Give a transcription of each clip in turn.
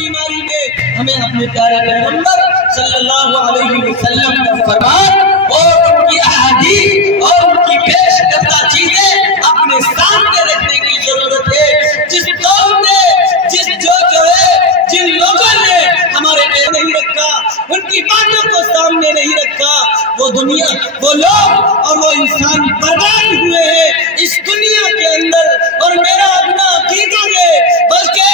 بیماری میں ہمیں اپنے پیارے پیغمبر صلی اللہ علیہ وسلم کا فرمان اور ان کی احادیث اور ان کی پیش کردہ چیزیں اپنے سامنے رکھنے کی ضرورت ہے۔ جس قوم نے جن لوگوں نے ہمارے پہ نہیں رکھا، ان کی باتوں کو سامنے نہیں رکھا، وہ دنیا، وہ لوگ اور وہ انسان برباد ہوئے ہیں اس دنیا کے اندر۔ اور میرا اپنا عقیدہ ہے، بلکہ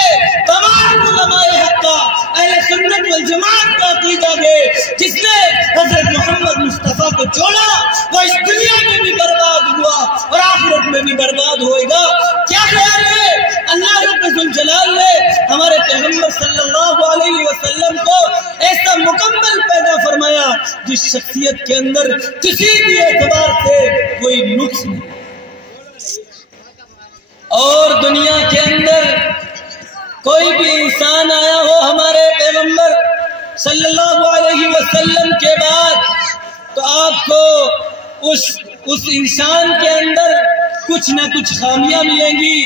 تمام علماء حق کا، اہل سنت والجماعت کا عقیدہ ہے، جس نے حضرت محمد مصطفیٰ کو چھوڑا وہ اس دنیا میں بھی برباد ہوا اور آخرت میں بھی برباد ہوئے گا۔ کیا خیال ہے؟ اللہ رب الجلال نے ہمارے پیغمبر صلی اللہ علیہ وسلم کو ایسا مکمل پیدا فرمایا جس شخصیت کے اندر کسی بھی اعتبار سے کوئی نقص نہیں، اور دنیا کے اندر کوئی بھی انسان آیا ہو ہمارے پیغمبر صلی اللہ علیہ وسلم کے بعد تو آپ کو اس انسان کے اندر کچھ نہ کچھ خامیاں ملیں گی،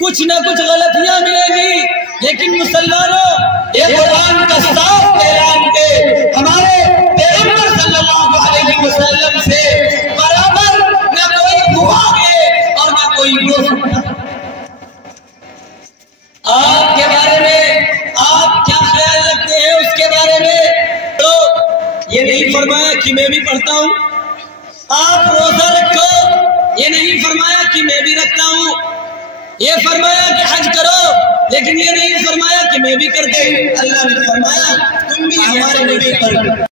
کچھ نہ کچھ غلطیاں ملیں گی، لیکن مسلمانوں یہ قرآن کا صاف اعلان ہے ہمارے پیغمبر صلی اللہ علیہ وسلم سے برابر نہ کوئی ہوا ہے اور نہ کوئی ہو سکتا۔ آپ کے بارے میں آپ کیا خیال رکھتے ہیں اس کے بارے میں؟ تو یہ نہیں فرمایا کہ میں بھی پڑھتا ہوں، آپ روزہ رکھو، یہ نہیں فرمایا کہ میں بھی رکھتا ہوں، یہ فرمایا کہ حج کرو، لیکن یہ نہیں فرمایا کہ میں بھی کرتے ہوں۔ اللہ نے فرمایا تم بھی ہمارے نبی پر